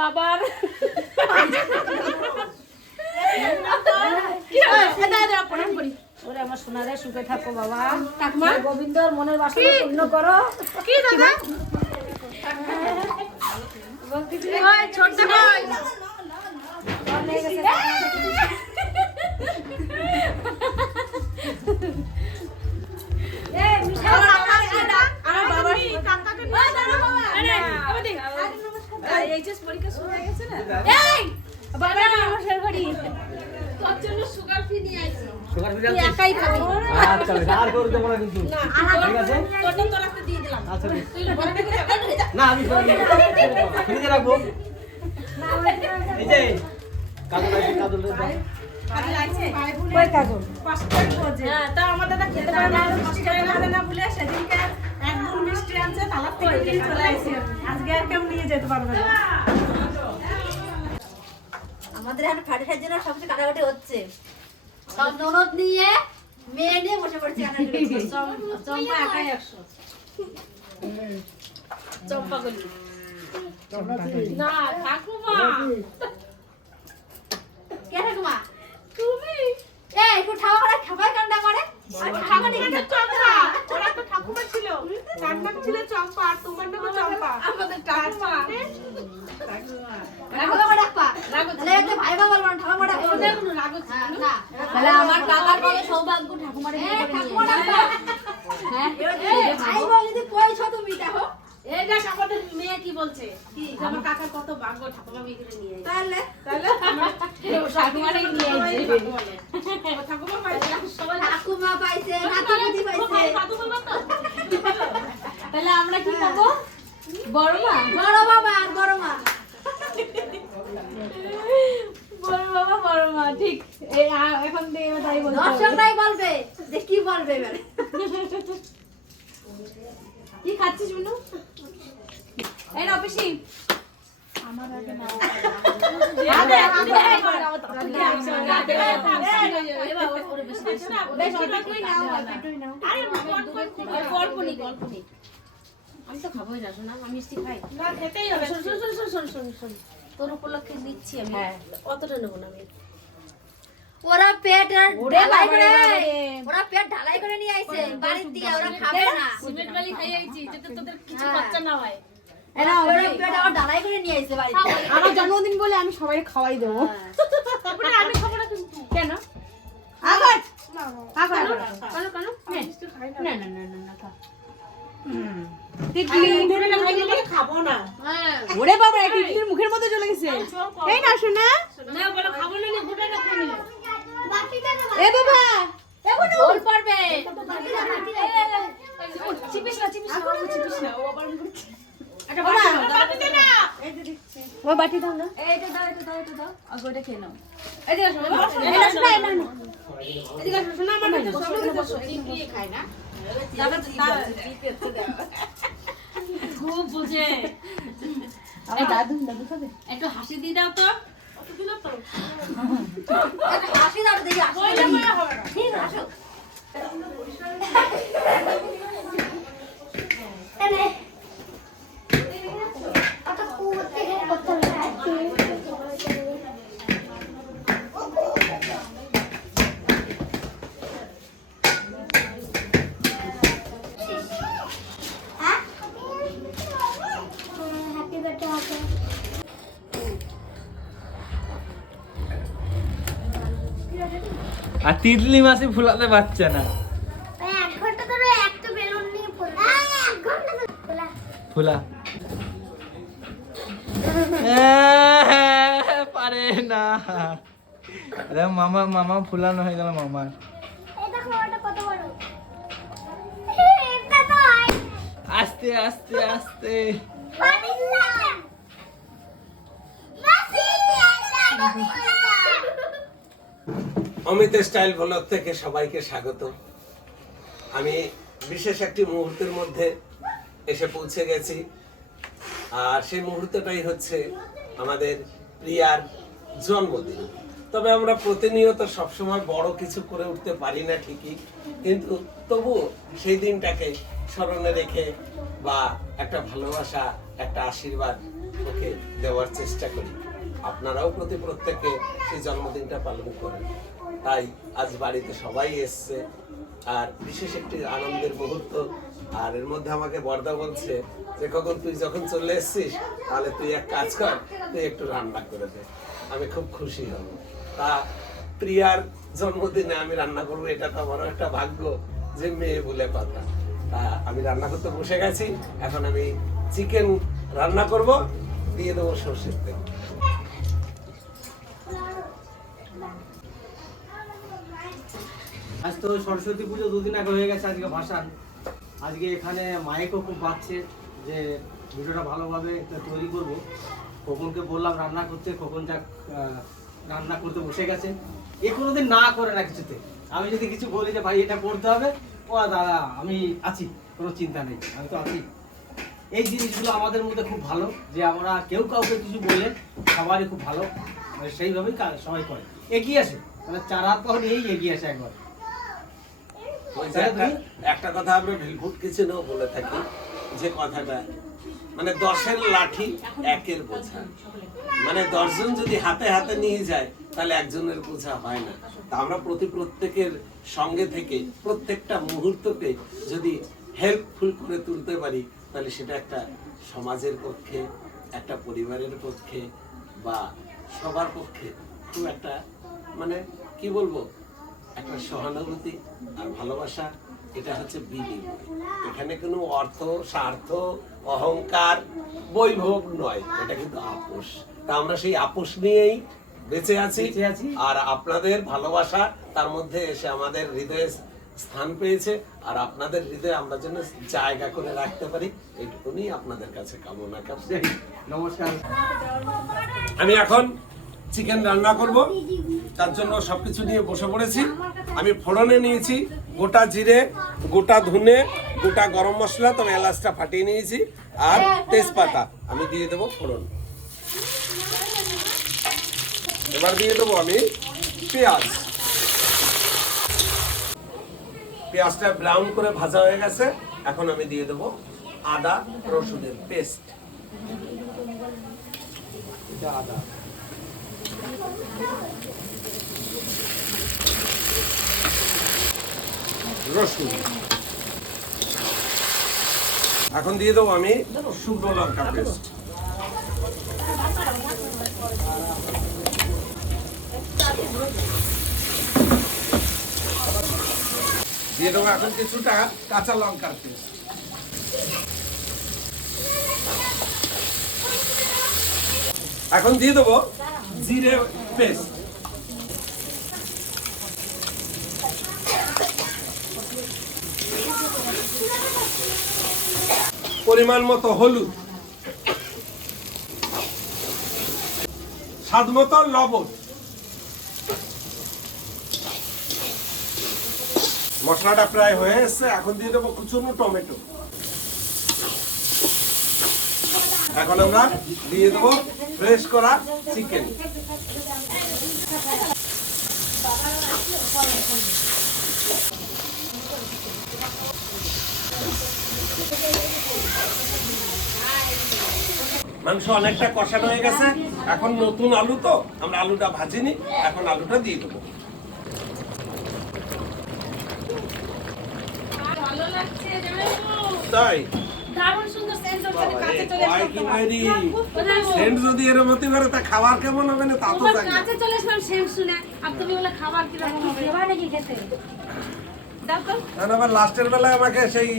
বাবার। আমার সোনারে সুখে থাকো বাবা। গোবিন্দর মনের বাসনা পূর্ণ করো। কি দাদা? ছোট খাবি। আচ্ছা বেশ, আর করে দেবো না কিন্তু ঠিক আছে? তোরটা দিয়ে দিলাম। আচ্ছা বেশ। তুই ঘরে থেকে না আমি ফ্রিজে রাখব। এই যে কাজল আছে কাজল হ্যাঁ তা আমার দাদা খেতে পারে না মিষ্টি খাবে না। না বলে সেদিনকে এক মিষ্টি আনছে তালার থেকে নিয়ে চলে আসছে আজকে আর কেউ নিয়ে যেতে পারবে না। আমাদের এখন ফাটে জন্য সবচেয়ে কাটাকাটি হচ্ছে। সব ননদ নিয়ে মেয়ে নিয়ে বসে পড়ছে। চম্পা একাই একশো। চম্পা গলি। না ঠাকুমা। কে ঠাকুমা? তুমি। এই একটু ঠাকুমা খাবার কান্ডা করে। আর ঠাকুমা ঠিক আছে চম্পা। ওরা তো ঠাকুমা ছিল। তার নাম ছিল চম্পা আর তোমার নাম চম্পা। আমাদের ঠাকুমা। ঠাকুমা করে ডাকবা তাহলে একটা ভাই বাবা বলব না, ঠাকুমা ডাকবা হ্যাঁ, না তাহলে আমার কাকার কবে সৌভাগ্য ঠাকুমারে ঠাকুমা হ্যাঁ বাবা যদি কইছো তুমি দেখো। এই দেখ আমাদের মেয়ে কি বলছে। আমার কাকার কত ভাগ্য ঠাকুমা বিয়ে নিয়ে এসেছে। তাহলে? ঠাকুমারে নিয়ে বলে। ঠাকুমা ঠাকুমা পাইছে নাতি পাইছে? তাহলে আমরা কি পাবো বড় মা বড় বাবা আর বড় মা বড় বাবা বড় মা ঠিক এই এখন থেকে তাই বলতে হবে। দর্শকরাই বলবে যে কি বলবে এবারে? কি খাচ্ছিস মিনু? এই না আমি তো খাবোই না শোনা আমি মিষ্টি খাই না খেতেই হবে শোন শোন শোন শোন শোন শোন তোর উপলক্ষে নিচ্ছি আমি। অতটা নেব না আমি ওরা পেট ঢালাই করে। ওরা পেট ঢালাই করে নিয়ে আইছে বাড়ির থেকে ওরা খাবে না সিমেন্ট বালি খাই আইছি যাতে তোদের কিছু হ্যাঁ। খরচা না হয় ঢালাই করে নিয়ে বাড়িতে আমার জন্মদিন বলে আমি সবাই খাওয়াই দেবো আমি খাব না কিন্তু কেন আবার হ্যাঁ ওরে বাবা মুখের মধ্যে চলে গেছে এই না শোনা এ বাবা চিপিস না চিপিস না চিপিস না ও আবার না ও বাটি দাও। না। এইটা দাও এটা দাও এটা দাও। আগে ওটা খেয়ে নাও। এদিকে আসো বাবা। এই না শোনা এই না না এদিকে আসো শোনা আমার কাছে বসো, এদিকে বসো। না। খুব বুঝে। দাদু দাদু খাবে একটু হাসি দিয়ে দাও তো। হাসি দাও দেখি ওইটা ঠিক আছে আর তিতলি মাসি ফুলাতে পারছে না। ফোলা এক ঘণ্টা ধরে ফোলা ফুলা পারে না। মামা মামা ফুলানো হয়ে গেল মামার এই দেখো ওটা কত বড়? এটা তো আস্তে আস্তে আস্তে। অমিত স্টাইল ব্লগ থেকে সবাইকে স্বাগত। আমি বিশেষ একটি মুহূর্তের মধ্যে এসে পৌঁছে গেছি। আর সেই মুহূর্তটাই হচ্ছে আমাদের প্রিয়ার জন্মদিন। তবে আমরা প্রতিনিয়ত সবসময় বড় কিছু করে উঠতে পারি না ঠিকই, কিন্তু তবু সেই দিনটাকে স্মরণে রেখে বা একটা ভালোবাসা, একটা আশীর্বাদ ওকে দেওয়ার চেষ্টা করি। আপনারাও প্রতি প্রত্যেকে সেই জন্মদিনটা পালন করেন। তাই আজ বাড়িতে সবাই এসছে, আর বিশেষ একটি আনন্দের মুহূর্ত। আর এর মধ্যে আমাকে বর্দা বলছে যে কখন তুই যখন চলে এসছিস, তাহলে তুই এক কাজ কর, তুই একটু রান্না করে দে। আমি খুব খুশি হব। তা প্রিয়ার জন্মদিনে আমি রান্না করব, এটা তো আমারও একটা ভাগ্য যে মেয়ে বলে কথা। তা আমি রান্না করতে বসে গেছি, এখন আমি চিকেন রান্না করব, দিয়ে দেবো সর্ষের তেল। আজ তো সরস্বতী পুজো দুদিন আগে হয়ে গেছে, আজকে ভাসান। আজকে এখানে মাইকও খুব পাচ্ছে যে ভিডিওটা ভালোভাবে তৈরি করব। খোকনকে বললাম, রান্না করতে, খোকন যা রান্না করতে বসে গেছে। এ কোনোদিন না করে না কিছুতে। আমি যদি কিছু বলি যে, ভাই, এটা করতে হবে, ও, দাদা, আমি আছি, কোনো চিন্তা নেই, আমি তো আছি। এই জিনিসগুলো আমাদের মধ্যে খুব ভালো, যে আমরা কেউ কাউকে কিছু বলে সবারই খুব ভালো। মানে সেইভাবেই সবাই করে। এগিয়ে আসে। মানে চার হাত নিয়েই এগিয়ে আসে একবার। একটা কথা আমরা ভিলফুট কিচেনেও বলে থাকি, যে কথাটা মানে দশের লাঠি একের বোঝা। মানে দশজন যদি হাতে হাতে নিয়ে যায়, তাহলে একজনের বোঝা হয় না। তা আমরা প্রতি প্রত্যেকের সঙ্গে থেকে, প্রত্যেকটা মুহূর্তকে যদি হেল্পফুল করে তুলতে পারি, তাহলে সেটা একটা সমাজের পক্ষে, একটা পরিবারের পক্ষে বা সবার পক্ষে খুব একটা মানে কি বলব, একটা সহানুভূতি আর ভালোবাসা, এটা হচ্ছে বিনিময়। এখানে কোনো অর্থ, স্বার্থ অহংকার বৈভব নয় এটা কিন্তু আপোষ। তা আমরা সেই আপোষ নিয়েই বেঁচে আছি। আর আপনাদের ভালোবাসা তার মধ্যে এসে আমাদের হৃদয়ে স্থান পেয়েছে আর আপনাদের হৃদয়ে আমরা যেন জায়গা করে রাখতে পারি এইটুকুনি আপনাদের কাছে কামনা করছি। নমস্কার। আমি এখন চিকেন রান্না করব তার জন্য সবকিছু নিয়ে বসে পড়েছি। আমি ফোড়নে নিয়েছি গোটা জিরে গোটা ধনে গোটা গরম মশলা তবে এলাচটা ফাটিয়ে নিয়েছি আর তেজপাতা। আমি দিয়ে দেবো ফোড়ন। এবার দিয়ে দেবো আমি পেঁয়াজ। পেঁয়াজটা ব্রাউন করে ভাজা হয়ে গেছে। এখন আমি দিয়ে দেবো আদা রসুনের পেস্ট। আদা। রসুন। এখন দিয়ে দেবো আমি শুকনো লঙ্কা পেস্ট। দিয়ে দেবো এখন কিছুটা কাঁচা লঙ্কার পেস্ট। এখন দিয়ে দেবো জিরে পেস্ট। পরিমাণ মতো হলুদ, স্বাদ মতো লবণ, মশলাটা প্রায় হয়ে এসছে, এখন দিয়ে দেবো কুচুনো টমেটো। এখন আমরা দিয়ে দেবো ফ্রেশ করা চিকেন মাংস অনেকটা কষানো হয়ে গেছে। এখন নতুন আলু তো আমরা আলুটা ভাজিনি এখন আলুটা দিয়ে দেবো। ভালো লাগছে জামাই তাই? যদি পারে তা খাবার কেমন হবে না? তা তো জানি কাছে চলে আসলাম সেন্স শুনে। আর তুমি বলে খাবার কীরকম হবে? দেবা নাকি খেতে। দাও আবার লাস্টের বেলায় আমাকে সেই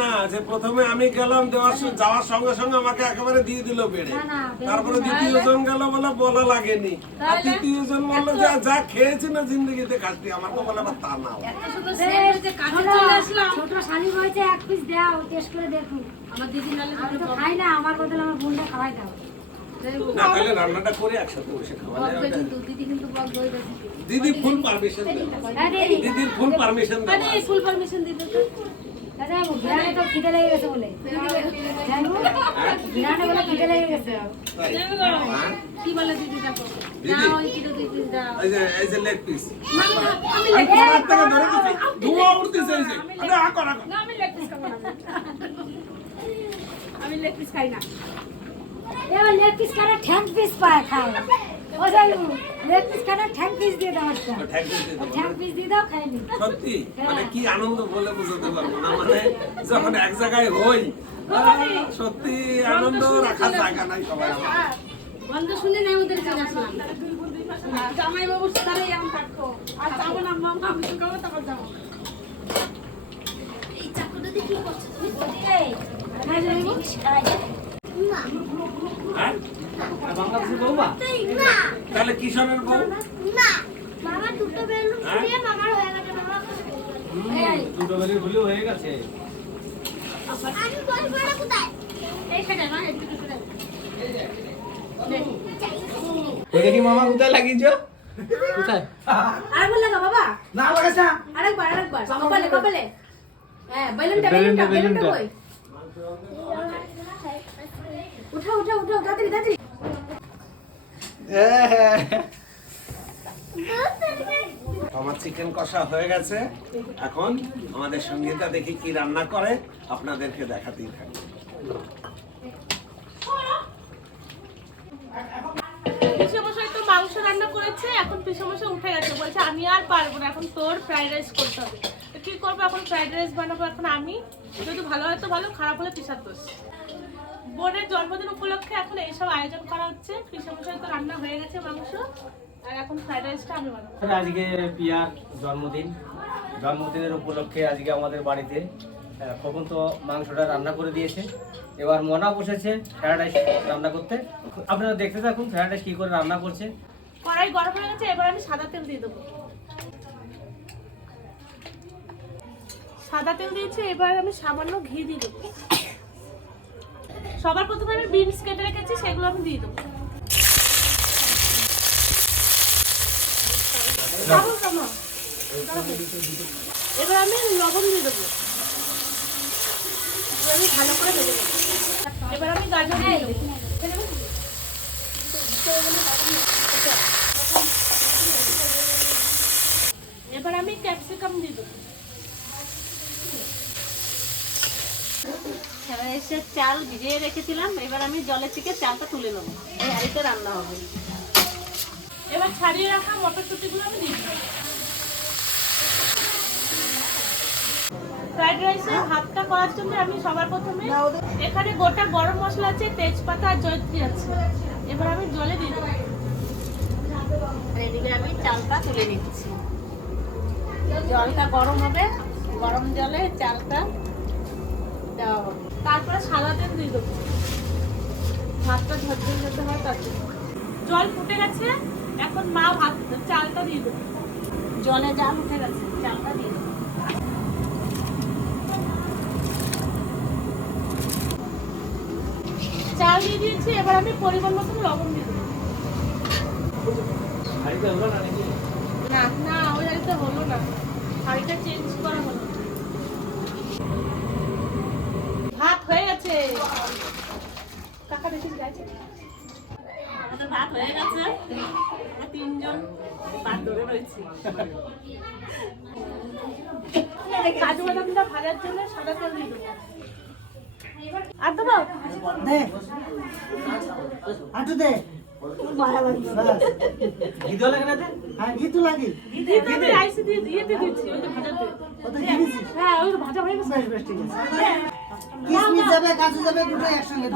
না যে প্রথমে আমি গেলাম দেওয়ার যাওয়ার সঙ্গে সঙ্গে আমাকে একেবারে দিয়ে দিল বেড়ে। না, না, বেড়ে তারপরে দ্বিতীয় জন গেল বলে বলা লাগেনি। আর তাহলে? বলল যা যা খেয়েছি না জিন্দগিতে খাসনি। আমার তো বলে আবার তা না। এত সুন্দর সেন্স যে কাছে চলে আসলাম। ছোট শালি হয়েছে এক পিস দাও টেস্ট করে দেখুন। আমার দিদি নালে খাই না আমার বদলে আমার বোনটা খাওয়াই দাও। না তাহলে রান্নাটা করে একসাথে বসে খাওয়া। দিদি কিন্তু দিদি ফুল পারমিশন হ্যাঁ দিদি দিদির ফুল পারমিশন মানে দেবে ফুল পারমিশন দিতে তো। দাদা বিরানে তো খিদে লেগে গেছে বলে। বিরানে বলে খিদে লেগে গেছে? কি বলে দিদি। দেখো আমি লেগ পিস। না। লেগ খাই না। এবার লেগ পিস খানা ঠ্যাং পিস পায় যাই লেগ পিস ঠ্যাং পিস দিয়ে দাও একটা ঠ্যাং? পিস দিয়ে দাও খাই নি সত্যি মানে কি আনন্দ বলে বোঝাতে পারব না মানে যখন এক জায়গায় হই সত্যি আনন্দ রাখার জায়গা নাই সবাই আমার। শুনে নাই ওদের চলে আসলাম জামাই বাবুর সাথে এখন থাকতো আর যাব না মামা আমি তো খাব তারপর যাব এই চাকুটা দিয়ে কি করছ তুমি খাই যাইবো না হ্যাঁ? বাংলাদেশের তুই না। তাহলে কিশোরের বউ? না। মামা দুটো বেলুন হ্যাঁ? মামার হয়ে গেছে মামা দুটো বেলি ভুলেও হয়ে গেছে। আমি বল বড় কোথায়? এই সেটা না একটু সেটা দেখি মামা কোথায় লাগিয়েছো? কোথায়? আরেকবার লাগা বাবা। না লাগাছ না। আরেকবার আরেকবার। কপালে কপালে। হ্যাঁ বেলুনটা বেলুনটা, বেলুনটা বেলুনটা। বেলুনটা। কই? উঠাও উঠাও উঠাও তাড়াতাড়ি তাড়াতাড়ি। আমার চিকেন কষা হয়ে গেছে। এখন আমাদের সঙ্গীতা দেখি কি রান্না করে। আপনাদেরকে দেখাতেই থাকবে তো মাংস রান্না করেছে, এখন উঠে গেছে। বলছে, আমি আর পারব না, এখন তোর রাইস করতে হবে। কি করব, এখন রাইস বানাবো, এখন আমি? যদি ভালো হয় তো ভালো, খারাপ হলে পিসার দোষ। বোনের জন্মদিন উপলক্ষে এখন এইসব আয়োজন করা হচ্ছে। পিসেমশাই তো রান্না হয়ে গেছে মাংস। আর এখন ফ্রাইড রাইসটা আমি বানাবো। আজকে পিয়ার জন্মদিন। জন্মদিনের উপলক্ষে আজকে আমাদের বাড়িতে খোকন তো মাংসটা রান্না করে দিয়েছে। এবার মনা বসেছে ফ্রাইড রাইস রান্না করতে। আপনারা দেখতে থাকুন ফ্রাইড রাইস কী করে রান্না করছে। কড়াই গরম হয়ে গেছে এবার আমি সাদা তেল দিয়ে দেবো। সাদা তেল দিয়েছি এবার আমি সামান্য ঘি দিয়ে দেবো। সবার প্রথমে আমি বিনস কেটে রেখেছি, সেগুলো আমি দিয়ে দেবো। এবার আমি লবণ দিয়ে দেবো। আমি ভালো করে নেব। এবার আমি গাজর দেবো। এবার আমি ক্যাপসিকাম দিয়ে দেবো। এসে চাল ভিজিয়ে রেখেছিলাম, এবার আমি জলে থেকে চালটা তুলে নেব। এই হাঁড়িতে রান্না হবে। এবার ছাড়িয়ে রাখা মটরশুটিগুলো আমি দেবো। ফ্রাইড রাইসের ভাতটা করার জন্য আমি সবার প্রথমে এখানে গোটা গরম মশলা আছে, তেজপাতা আর জয়ত্রী আছে। এবার আমি জলে দেবো। এদিকে আমি চালটা তুলে নিচ্ছি। জলটা গরম হবে, গরম জলে চালটা দেওয়া হবে। তারপরে সাদা তেল দিয়ে দেবো ভাতটা ঝরঝর যেতে হয় তার জন্য। জল ফুটে গেছে এখন মা ভাত চালটা দিয়ে দেবো। জলে জাল উঠে গেছে চালটা দিয়ে দেবো। চাল দিয়ে দিয়েছি এবার আমি পরিমাণ মতন লবণ দিয়ে দেবো। না না ওই হাড়িতে হলো না। হাড়িটা চেঞ্জ করা হলো। ভাত কাকা দেখি গেছে আমাদের ভাত হয়ে গেছে। আমরা তিনজন ভাত ধরে রয়েছি। কাজু বাদামটা ভাজার জন্য সাদা তেল দিয়ে দেবো। আর দেবো? দে। আটু দে। ঘি দেওয়া লাগে না তে? হ্যাঁ ঘি তো লাগে। দিয়ে তো দিয়ে দিয়ে দিয়েছি ওই যে ভাজাতে ওটা ঘি দিছিস হ্যাঁ ওই ভাজা হয়ে গেছে। বেশ বেশ ঠিক আছে। কিশমিশ যাবে কাজু যাবে দুটো একসঙ্গে?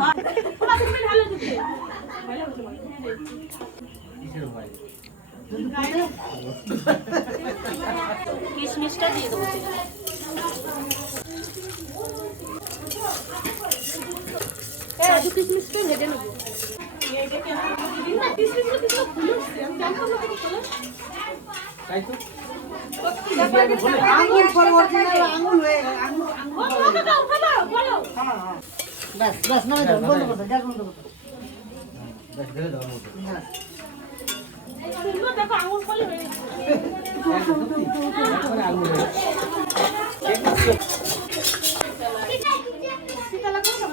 কিশমিশটা দিয়ে দেবো। কাজু কিশমিশটা ভেজে নেব। তাই তো? আঙুল পরবর্তীকালে আঙুল হয়ে গেল আঙুল আঙুল বাস বাস না দাও বন্ধ করো যা বন্ধ করো বাস ফেলে দাও না সীতালা কোথায়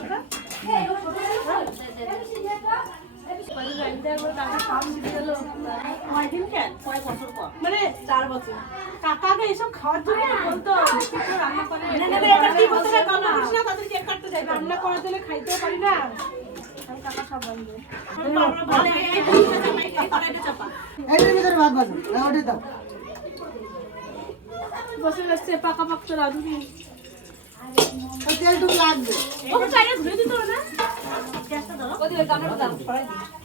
মানে চার বছর। কাকাকে এসব খাওয়ার জন্য বলতো? কিছু রান্না করে তাদের কাটতে যাই রান্না করার জন্য খাইতেও পারি না। বসে যাচ্ছে পাকা পাকতে রাধুনি ও চাইলে ধুয়ে দিতে না? গ্যাসটা ধরো। ওই গামলাটা দাও। সরাই দিই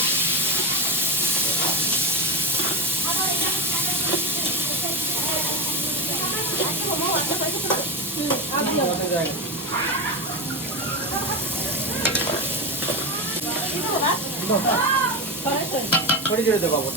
ছড়িয়ে ছেড়ে দেবো আবার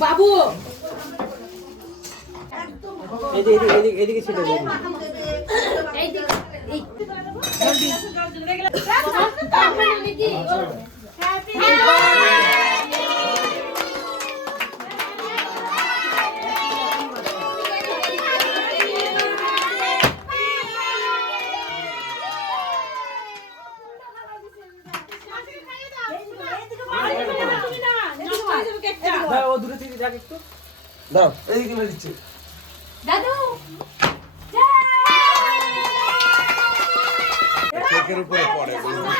বাবু। এদিকে এদিকে এদিকে ছিটে দেবো দাও এদিকে মেরে দিচ্ছি দাদু কেকের উপরে পড়ে পান্দা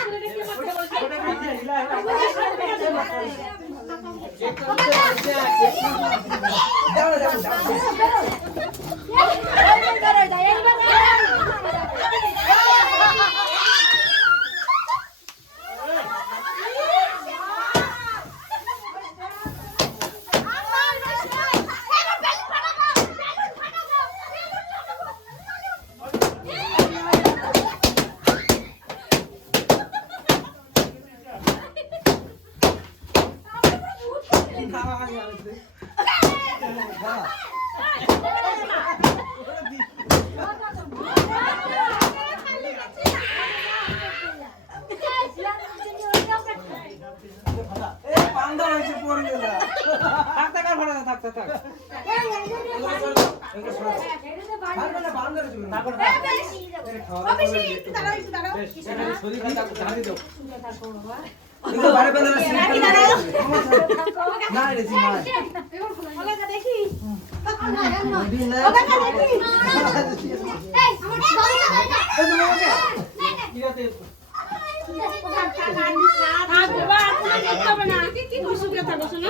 কি খুশি কথা বসো না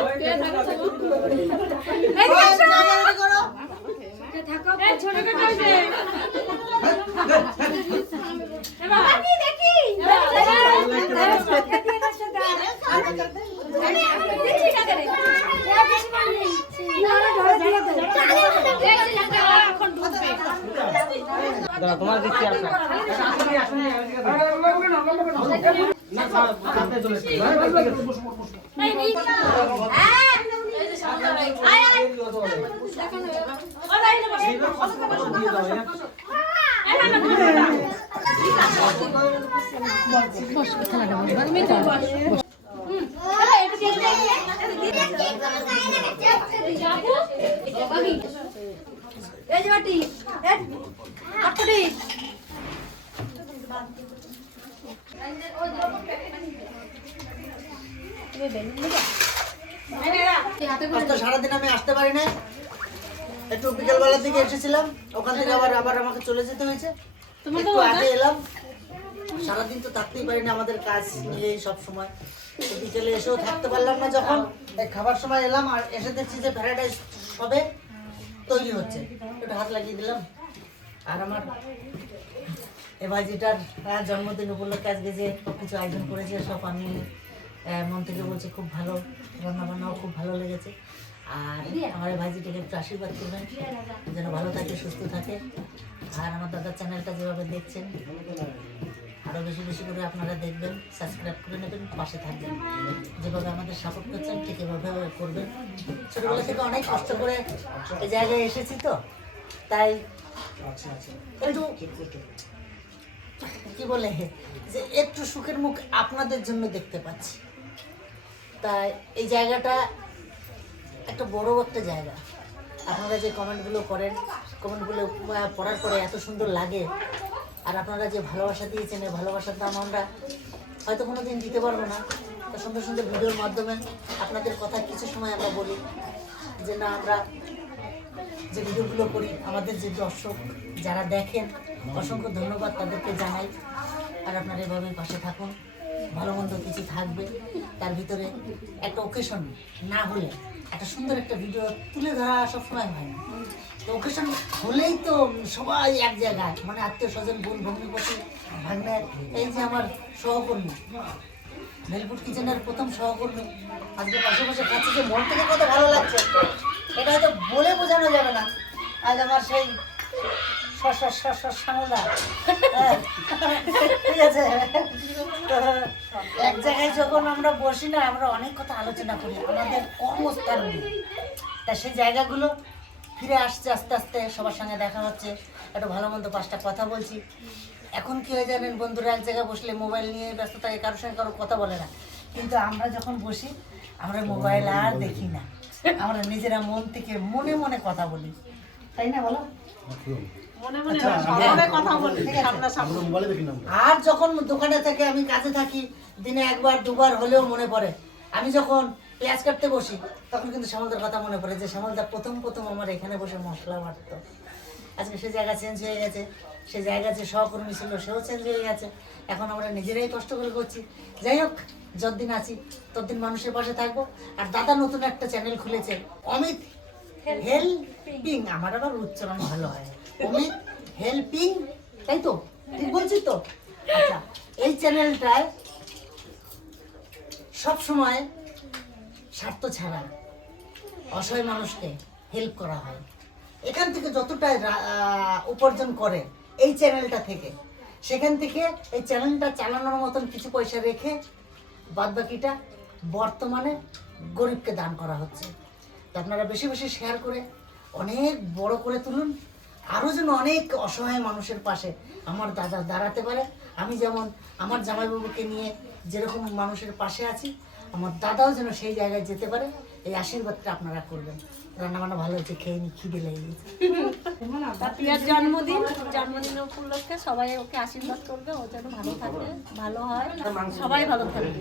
তোমার দিচ্ছি একটা। আসুন আসুন না সামনে চলে এই যে বাটি। কাটকুটি আজ তো সারাদিন আমি আসতে পারি না একটু বিকেলবেলার দিকে এসেছিলাম। ওখান থেকে আবার আবার আমাকে চলে যেতে হয়েছে। একটু আগে এলাম। সারাদিন তো থাকতেই পারি না আমাদের কাজ নিয়েই সব সময়। বিকেলে এসেও থাকতে পারলাম না যখন। খাবার সময় এলাম আর এসে দেখছি যে প্যারাডাইস সবে তৈরি হচ্ছে। একটু হাত লাগিয়ে দিলাম। আর আমার এ ভাইজিটার জন্মদিন উপলক্ষে আজকে যে সব কিছু আয়োজন করেছে সব আমি মন থেকে বলছি খুব ভালো। রান্না বান্নাও খুব ভালো লেগেছে। আর আমার ভাইজিটাকে একটু আশীর্বাদ করবেন, যেন ভালো থাকে, সুস্থ থাকে। আর আমার দাদার চ্যানেলটা যেভাবে দেখছেন আরও বেশি বেশি করে আপনারা দেখবেন, সাবস্ক্রাইব করে নেবেন, পাশে থাকবেন। যেভাবে আমাদের সাপোর্ট করছেন, ঠিক এভাবে করবেন। ছোটোবেলা থেকে অনেক কষ্ট করে এই জায়গায় এসেছি তো, তাই একটু কি বলে, যে একটু সুখের মুখ আপনাদের জন্য দেখতে পাচ্ছি। তাই এই জায়গাটা একটা বড় একটা জায়গা। আপনারা যে কমেন্টগুলো করেন, কমেন্টগুলো পড়ার পরে এত সুন্দর লাগে। আর আপনারা যে ভালোবাসা দিয়েছেন, এই ভালোবাসার দাম আমরা হয়তো কোনো দিন দিতে পারব না। তো সুন্দর সুন্দর ভিডিওর মাধ্যমে আপনাদের কথা কিছু সময় আমরা বলি যে, না, আমরা যে ভিডিওগুলো করি, আমাদের যে দর্শক যারা দেখেন, অসংখ্য ধন্যবাদ তাদেরকে জানাই। আর আপনারা এভাবেই পাশে থাকুন। ভালো মন্দ কিছু থাকবে, তার ভিতরে একটা ওকেশন না হলে, একটা সুন্দর একটা ভিডিও তুলে ধরা সবসময় হয় না। তো ওকেশন হলেই তো সবাই এক জায়গায় মানে আত্মীয় স্বজন, বোন ভগ্নিপতি ভাগ্নে এই যে আমার সহকর্মী মেলপুর কিচেনের প্রথম সহকর্মী, আজকে পাশে পাশে খাচ্ছে যে মন থেকে কত ভালো লাগছে, এটা হয়তো বলে বোঝানো যাবে না। আজ আমার সেই ঠিক আছে। এক জায়গায় যখন আমরা বসি না, আমরা অনেক কথা আলোচনা করি। আমাদের কর্মস্থান নিয়ে তা সেই জায়গাগুলো ফিরে আসছে, আস্তে আস্তে সবার সঙ্গে দেখা হচ্ছে। একটু ভালো মন্দ পাঁচটা কথা বলছি। এখন কি হয়ে জানেন বন্ধুরা, এক জায়গায় বসলে মোবাইল নিয়ে ব্যস্ত থাকে, কারোর সঙ্গে কারও কথা বলে না। কিন্তু আমরা যখন বসি, আমরা মোবাইল আর দেখি না। আমরা নিজেরা মন থেকে মনে মনে কথা বলি। তাই না বলো? মনে মনে সবাই কথা বলি সামনাসামনি। আর যখন দোকানে থেকে আমি কাজে থাকি দিনে একবার দুবার হলেও মনে পড়ে। আমি যখন পেঁয়াজ কাটতে বসি তখন কিন্তু শ্যামলদার কথা মনে পড়ে যে শ্যামলদা প্রথম প্রথম আমার এখানে বসে মশলা বাটতো আজকে সে জায়গা চেঞ্জ হয়ে গেছে। সে জায়গা যে সহকর্মী ছিল সেও চেঞ্জ হয়ে গেছে। এখন আমরা নিজেরাই কষ্ট করে করছি। যাই হোক যতদিন আছি ততদিন মানুষের পাশে থাকব। আর দাদা নতুন একটা চ্যানেল খুলেছে অমিত হেল্পিং আমার আবার উচ্চারণ ভালো হয়। অমিত হেল্পিং তাই তো? ঠিক বলছি তো? আচ্ছা এই চ্যানেলটায় সব সময় স্বার্থ ছাড়া অসহায় মানুষকে হেল্প করা হয়। এখান থেকে যতটা উপার্জন করে এই চ্যানেলটা থেকে, সেখান থেকে এই চ্যানেলটা চালানোর মতন কিছু পয়সা রেখে বাদ বাকিটা বর্তমানে গরিবকে দান করা হচ্ছে। আপনারা বেশি বেশি শেয়ার করে অনেক বড় করে তুলুন। আরও যেন অনেক অসহায় মানুষের পাশে আমার দাদা দাঁড়াতে পারে। আমি যেমন আমার জামাইবাবুকে নিয়ে যেরকম মানুষের পাশে আছি, আমার দাদাও যেন সেই জায়গায় যেতে পারে। এই আশীর্বাদটা আপনারা করবেন। রান্না বান্না ভালো হচ্ছে খেয়ে নি, খিদে লেগে গেছে। জন্মদিন জন্মদিন উপলক্ষে সবাই ওকে আশীর্বাদ করবে, ও যেন ভালো থাকে, ভালো হয়। সবাই ভালো থাকবে।